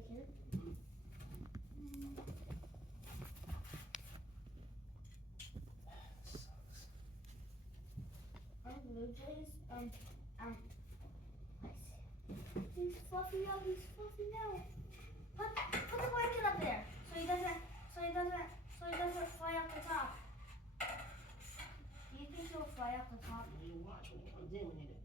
right here. Our blue jays, he's fluffy out. He's fluffy now. Put the blanket up there so he doesn't fly off the top. Do you think he'll fly off the top? You watch when he comes in, when he